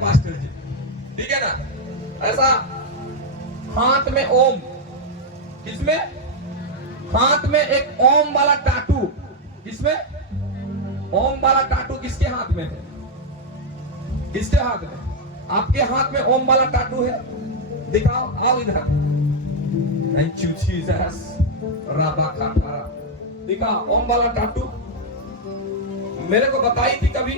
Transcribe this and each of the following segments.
Master जी, ठीक है ना। ऐसा हाथ में ओम, किसमें? हाथ में एक ओम वाला टाटू, किसमें? ओम वाला टाटू किसके हाथ में है? किसके हाथ में? आपके हाथ में ओम वाला टाटू है? दिखाओ, आओ इधर। Thank you Jesus. राबा खाटारा, दिखाओ ओम वाला टाटू। मेरे को बताई थी कभी?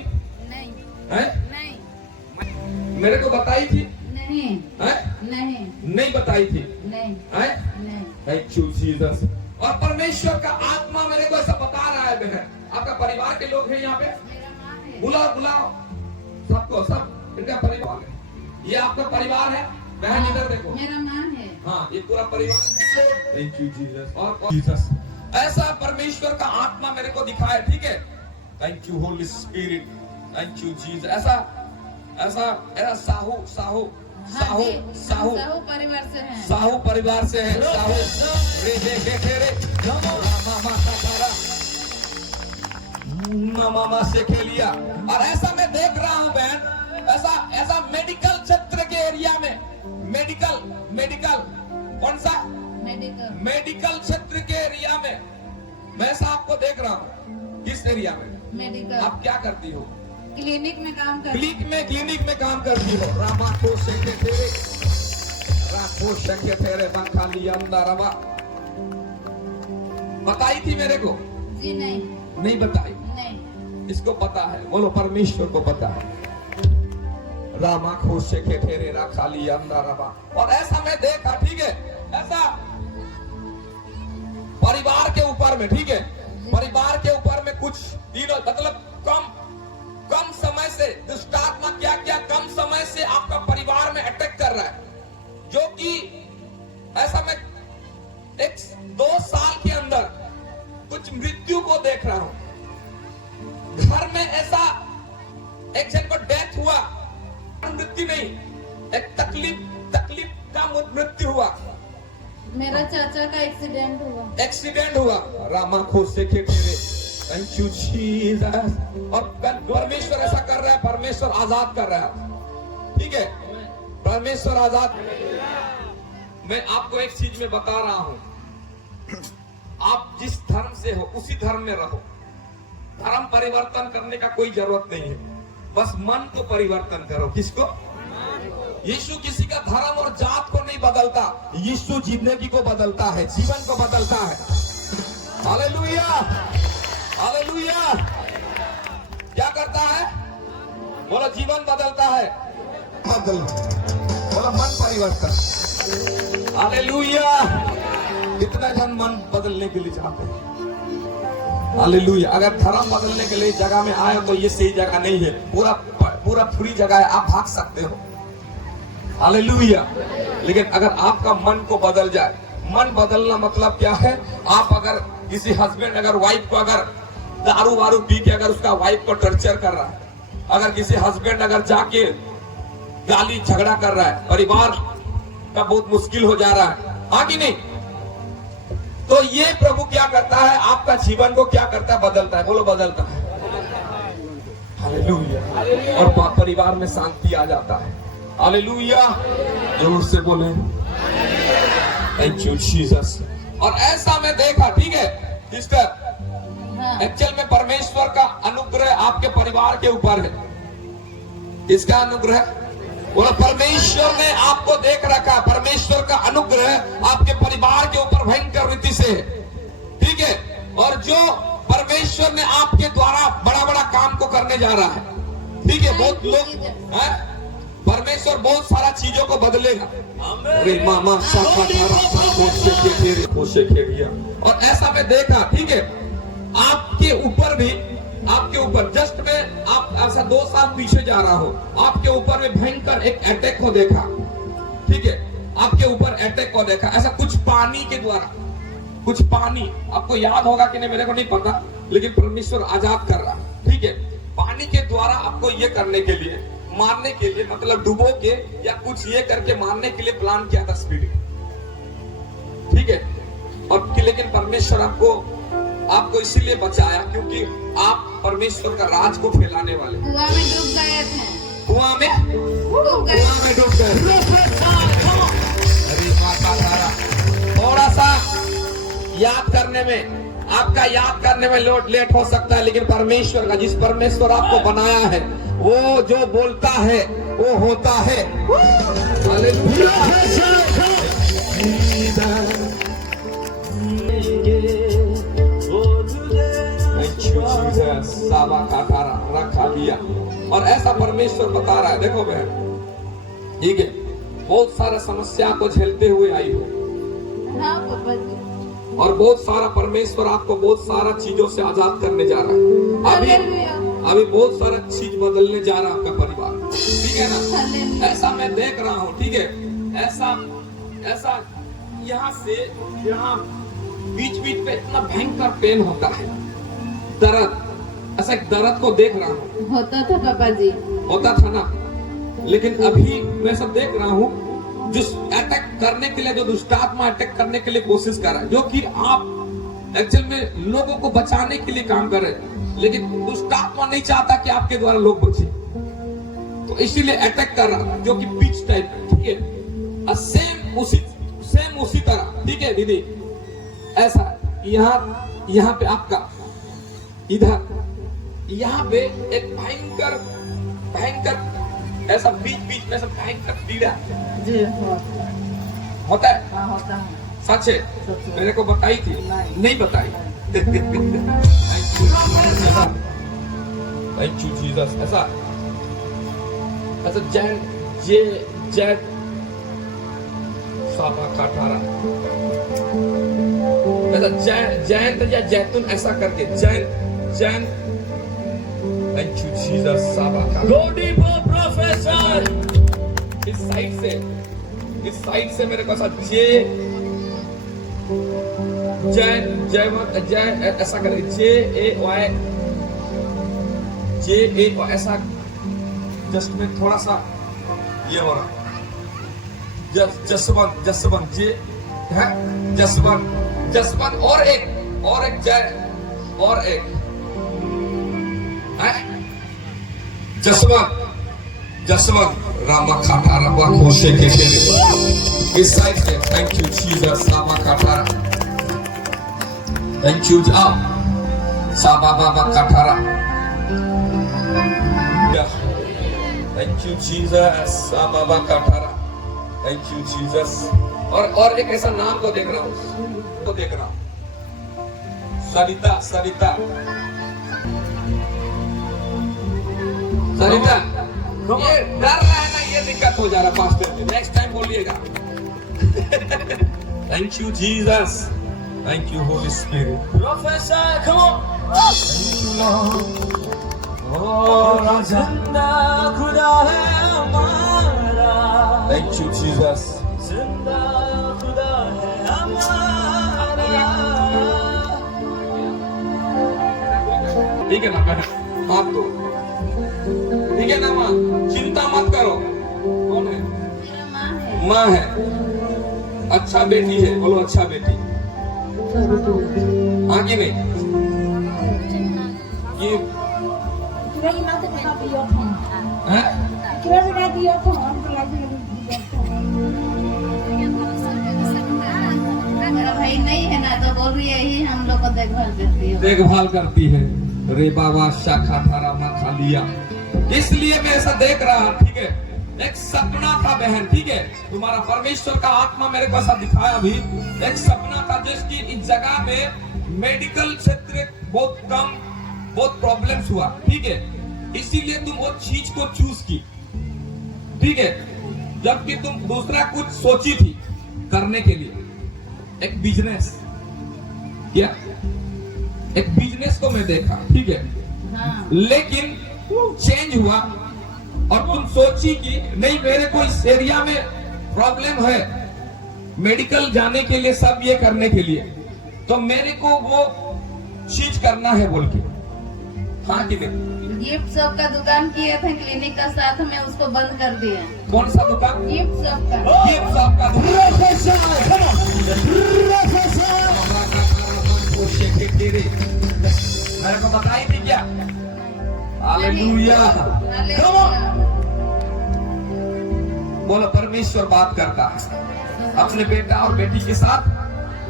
नहीं है? नहीं मेरे को बताई थी? नहीं है? नहीं नहीं बताई थी? नहीं है? नहीं। Thank you Jesus. और परमेश्वर का आत्मा मेरे को ऐसा बता रहा है बहन। आपका परिवार के लोग हैं यहाँ पे? मेरा माँ है। बुलाओ बुलाओ सबको, सब इनका परिवार है। ये आपका परिवार है बहन, इधर देखो। मेरा माँ है। हाँ, ये पूरा परिवार है। Thank you Jesus. और जीसस, ऐसा परमेश्वर का आत्मा मेरे को दिखाया, ठीक है। Thank you Holy spirit, thank you Jesus. ऐसा ऐसा ऐसा साहू साहू हाँ साहू जी, हम साहू साहू परिवार से हैं। साहू परिवार से है। साहू रे रे रे रे मामा सारा मामा से खेलिया। और ऐसा मैं देख रहा हूँ बहन, ऐसा ऐसा मेडिकल क्षेत्र के एरिया में, मेडिकल मेडिकल कौन सा? मेडिकल। मेडिकल क्षेत्र के एरिया में मैं ऐसा आपको देख रहा हूँ। किस एरिया में? मेडिकल। आप क्या करती हो? क्लिनिक में काम कर। क्लिनिक में काम करती हो। रामा को शेके तेरे, राखो शेके तेरे बंखाली अंदर रवा। बताई थी मेरे को? जी नहीं नहीं बताई। नहीं। इसको पता है, बोलो परमेश्वर को पता है। रामा को शेके तेरे राखाली अंदर रवा। और ऐसा मैं देखा, ठीक है, ऐसा परिवार के ऊपर में, ठीक है, परिवार के ऊपर में कुछ दिनों, मतलब कम समय से दुष्ट आत्मा क्या क्या कम समय से आपका परिवार में अटैक कर रहा है, जो कि ऐसा मैं 1-2 साल के अंदर कुछ मृत्यु को देख रहा हूं। घर में ऐसा एक जन को डेथ हुआ, मृत्यु नहीं, एक तकलीफ का मृत्यु हुआ। मेरा चाचा का एक्सीडेंट हुआ। रामा को से के तेरे, थैंक यू जीसस। और परमेश्वर ऐसा कर रहा है, परमेश्वर आजाद कर रहा है, ठीक है, परमेश्वर आजाद। मैं आपको एक चीज में बता रहा हूं, आप जिस धर्म से हो उसी धर्म में रहो। धर्म परिवर्तन करने का कोई जरूरत नहीं है, बस मन को परिवर्तन करो। किसको? यीशु किसी का धर्म और जात को नहीं बदलता, यीशु जिंदगी को बदलता है, जीवन को बदलता है। Hallelujah, hallelujah. क्या करता है? बोलो जीवन बदलता है, बदल, बोलो मन परिवर्तन। हालेलुया। कितना जन मन बदलने के लिए चाहते हैं? हालेलुया। अगर धर्म बदलने के लिए जगह में आए तो ये सही जगह नहीं है, पूरा फ्री जगह है, आप भाग सकते हो। हालेलुया। लेकिन अगर आपका मन को बदल जाए, मन बदलना मतलब क्या है? आप अगर किसी हस्बैंड अगर वाइफ को अगर दारू वारू पी के अगर उसका वाइफ को टॉर्चर कर रहा है, अगर किसी हस्बैंड अगर जाके गाली झगड़ा कर रहा है, परिवार का बहुत मुश्किल हो जा रहा है, हाँ कि नहीं? तो ये प्रभु क्या करता है? आपका जीवन को क्या करता है? बदलता है। बोलो बदलता है। हालेलुया। और परिवार में शांति आ जाता है। हालेलुया। जोर से बोले थैंक यू जीसस। और ऐसा मैं देखा, ठीक है सिस्टर, एक्चुअल में परमेश्वर का अनुग्रह आपके परिवार के ऊपर है। किसका अनुग्रह? बोलो परमेश्वर ने आपको देख रखा। परमेश्वर का अनुग्रह आपके परिवार के ऊपर भयंकर रीति से है, ठीक है। और जो परमेश्वर ने आपके द्वारा बड़ा बड़ा काम को करने जा रहा है, ठीक है। बहुत लोग हैं, परमेश्वर बहुत सारा चीजों को बदलेगा। मामा और ऐसा मैं देखा, ठीक है, आपके ऊपर भी, आपके ऊपर जस्ट में आप ऐसा 2 साल पीछे जा रहा हो, आपके ऊपर में भयंकर एक अटैक को देखा, ठीक है, आपके ऊपर अटैक को देखा। ऐसा कुछ पानी के द्वारा, कुछ पानी, आपको याद होगा कि नहीं मेरे को नहीं पता, लेकिन परमेश्वर आजाद कर रहा, ठीक है। पानी के द्वारा आपको ये करने के लिए, मारने के लिए, मतलब डुबो के या कुछ ये करके मारने के लिए प्लान किया था स्पीड, ठीक है। और लेकिन परमेश्वर आपको इसीलिए बचाया क्योंकि आप परमेश्वर का राज को फैलाने वाले। कुआं में डूब गए थे। कुआं में में डूबकर। अरे माता तारा, थोड़ा सा याद करने में, आपका याद करने में लेट हो सकता है, लेकिन परमेश्वर का, जिस परमेश्वर आपको बनाया है, वो जो बोलता है वो होता है। साबा काठारा रखा दिया। और ऐसा परमेश्वर बता रहा है, देखो बहन, ठीक है, बहुत सारा समस्या को झेलते हुए आई हो, हाँ पापा जी। और बहुत सारा परमेश्वर आपको बहुत सारा चीजों से आजाद करने जा रहा है। अभी बहुत सारा चीज बदलने जा रहा है आपका परिवार, ठीक है ना। ऐसा मैं देख रहा हूँ, ठीक है, ऐसा यहाँ से यहाँ बीच बीच पे इतना भयंकर पेन होता है, दर्द, ऐसा एक दर्द को देख रहा हूँ। होता था पापा जी, होता था ना, लेकिन अभी मैं सब देख रहा हूँ, जो अटैक करने के लिए, जो दुष्टात्मा अटैक करने के लिए कोशिश कर रहा है, जो कि आप एक्चुअल में लोगों को बचाने के लिए काम कर रहे हैं, लेकिन दुष्टात्मा नहीं चाहता कि आपके द्वारा लोग बचे, तो इसीलिए अटैक कर रहा है, जो कि पिच टाइप है, ठीक है। सेम उसी तरह, ठीक है दीदी, ऐसा यहाँ पे आपका, इधर यहाँ पे एक भयंकर ऐसा बीच में सब भयंकर पीड़ा जी होता है। हाँ, होता है। सच है, मेरे को बताई थी, नहीं बताई। Thank you Jesus. ऐसा जैन साबा काठारा, ऐसा जैन या जैतून, ऐसा करके जैन। Thank you Jesus. साबा का गोडी प्रोफेसर, इस साइड से मेरे को साथ जय ऐसा करे, JAY ऐसा, जस्ट में थोड़ा सा ये हो रहा, जसवंत जे है, जसवंत और एक जय, और एक जसवंत रामा खाटारा खोशे के इस साइड से। Thank you Jesus. रामा खाटारा, थैंक यू साबा बाबा काठारा, थैंक यू जीसस। साबा बाबा काठारा, थैंक यू जीसस। और एक ऐसा नाम को देख रहा हूँ, सरिता, ये डर रहा है ना, ये दिक्कत हो जा रहा है पास्टर में, नेक्स्ट टाइम बोलिएगा। Thank you Jesus, thank you Holy Spirit. Professor come on, thank you Lord. ओ जिंदा खुदा है हमारा, थैंक यू जीसस। जिंदा खुदा है हमारा, ठीक है ना बहन, हाथ दो, ठीक है ना माँ, चिंता मत करो। कौन है? माँ है। अच्छा बेटी है, बोलो अच्छा बेटी। हाँ कि नहीं? ये मेरा भाई नहीं है ना, तो बोल रही है यही हम लोग को देखभाल करती है। रे बाबा शाखा थारा माँ खा लिया, इसलिए मैं ऐसा देख रहा हूँ, ठीक है। एक सपना था बहन, ठीक है, तुम्हारा परमेश्वर का आत्मा मेरे को ऐसा दिखाया भी, एक सपना था जिसकी इस जगह में मेडिकल क्षेत्र बहुत प्रॉब्लम्स हुआ, ठीक है, इसीलिए तुम वो चीज को चूज की, ठीक है, जबकि तुम दूसरा कुछ सोची थी करने के लिए, एक बिजनेस, क्या एक बिजनेस को मैं देखा, ठीक है, हाँ। लेकिन चेंज हुआ और तुम सोची कि नहीं, मेरे को इस एरिया में प्रॉब्लम है, मेडिकल जाने के लिए, सब ये करने के लिए, तो मेरे को वो चीज करना है बोल के। हाँ कि नहीं? गिफ्ट शॉप का दुकान किए थे क्लिनिक का साथ में, उसको बंद कर दिया। कौन सा दुकान? गिफ्ट शॉप का। गिफ्ट शॉप का मेरे को बताई थी क्या? हालेलुया। बोलो परमेश्वर बात करता है अपने बेटा और बेटी के साथ।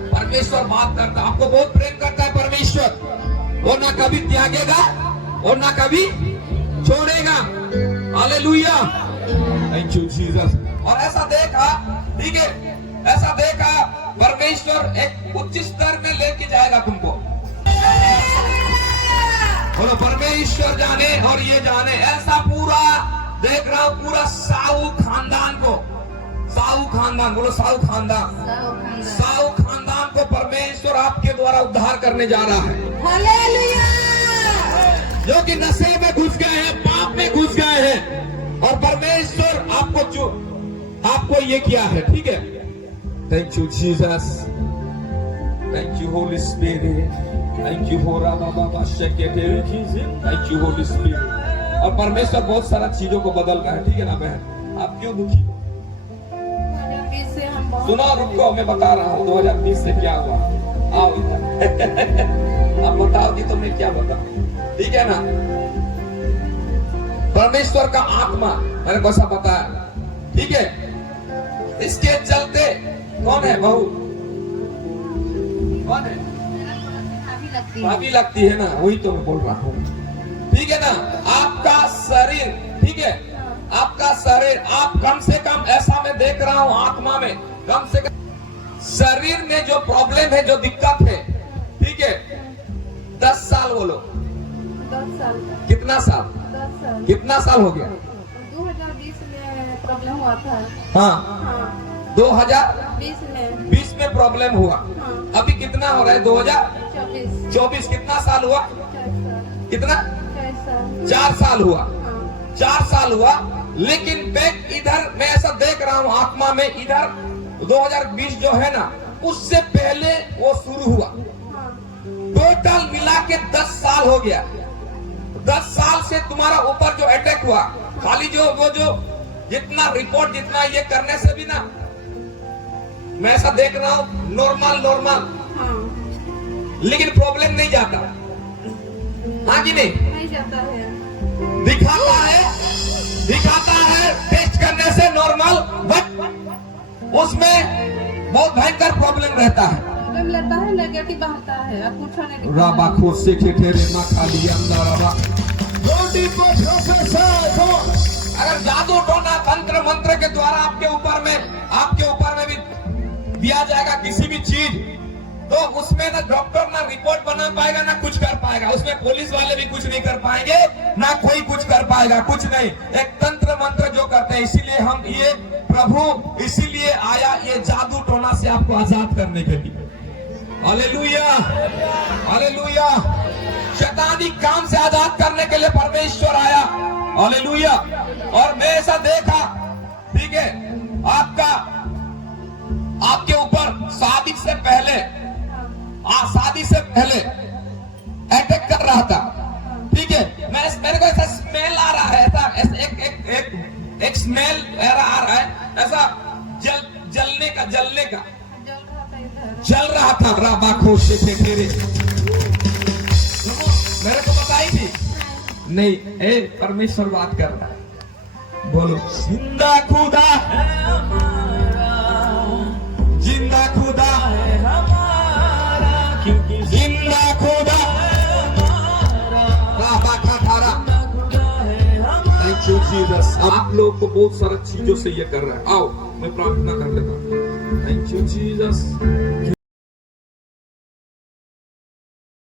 परमेश्वर बात करता है, आपको बहुत प्रेम करता है परमेश्वर। वो ना कभी त्यागेगा और ना कभी छोड़ेगा। Hallelujah, thank you Jesus. और ऐसा देखा, ठीक है, ऐसा देखा परमेश्वर एक उच्च स्तर में लेके जाएगा तुमको। बोलो परमेश्वर जाने और ये जाने। ऐसा पूरा देख रहा हूं, पूरा साहू खानदान को, साहू खानदान, बोलो साहू खानदान, साहू खानदान को परमेश्वर आपके द्वारा उद्धार करने जा रहा है। हालेलुया। जो कि नशे में घुस गए हैं, पाप में घुस गए हैं, और परमेश्वर आपको ये किया है, ठीक है। Thank you Jesus, thank you Holy spirit, thank you हो रहा बाबा शेकेटे, थैंक यू होली स्पिरिट। और परमेश्वर बहुत सारा चीजों को बदल रहा है, ठीक है ना बहन। आप क्यों दुखी हो? 2020 से हम बहुत सुनो, रुको, मैं बता रहा हूँ 2020 से क्या हुआ। आओ इधर आप बताओ कि तुमने क्या बताओ, ठीक है ना। परमेश्वर का आत्मा मैंने को ऐसा बताया, ठीक है। इसके चलते कौन है बहू, कौन है? भाभी लगती है ना, वही तो मैं बोल रहा हूँ, ठीक है ना। आपका शरीर, ठीक है, आपका शरीर, आप कम से कम, ऐसा मैं देख रहा हूँ आत्मा में, कम से कम शरीर में जो प्रॉब्लम है, जो दिक्कत है, ठीक है, 10 साल बोलो। 10 साल। कितना साल? 10 साल। कितना साल हो गया? 2020 में प्रॉब्लम हुआ था। हाँ, 2020 में प्रॉब्लम हुआ। अभी कितना हो रहा है? 2024। कितना साल हुआ? कितना? 4 साल हुआ। 4 साल हुआ। लेकिन बैक इधर मैं ऐसा देख रहा हूँ आत्मा में, इधर 2020 जो है ना, उससे पहले वो शुरू हुआ। टोटल मिला के 10 साल हो गया। 10 साल से तुम्हारा ऊपर जो अटैक हुआ, खाली वो जो जितना रिपोर्ट, जितना ये करने से भी ना, मैं ऐसा देख रहा हूँ नॉर्मल, लेकिन प्रॉब्लम नहीं जाता। हाँ कि नहीं जाता है। दिखाता है टेस्ट करने से नॉर्मल, बट उसमें बहुत भयंकर प्रॉब्लम रहता है। प्रॉब्लम लेता है, नेगेटिव बहता है, अब कुछ नहीं। राबा खोर से ठेठेरे मा खाली अंदर राबा। अगर जादू टोना तंत्र मंत्र के द्वारा आपके ऊपर में भी दिया जाएगा किसी भी चीज, तो उसमें ना डॉक्टर ना रिपोर्ट बना पाएगा, ना कुछ कर पाएगा। उसमें पुलिस वाले भी कुछ नहीं कर पाएंगे, ना कोई कुछ कर पाएगा, कुछ नहीं। एक तंत्र मंत्र जो करते हैं, इसीलिए हम ये प्रभु इसीलिए आया ये जादू टोना से आपको आजाद करने के लिए। Hallelujah, hallelujah. शैतानी काम से आजाद करने के लिए परमेश्वर आया। हालेलुया। और मैं ऐसा देखा, ठीक है, आपके ऊपर शादी से पहले अटैक कर रहा था, ठीक है। मेरे को ऐसा स्मेल आ रहा है, ऐसा एक स्मेल आ रहा है, ऐसा जलने का जल रहा था। राबा खोर से ठेठेरे, मेरे को बताई थी नहीं। परमेश्वर बात कर रहा है, बोलो जिंदा खुदा है हमारा, जिंदा खुदा है हमारा, क्योंकि जिंदा खुदा है हमारा। राबा खाठारा, थैंक यू जीसस। आप लोग को बहुत सारा चीजों से ये कर रहा है। आओ मैं प्रार्थना कर लेता हूँ। Thank you Jesus.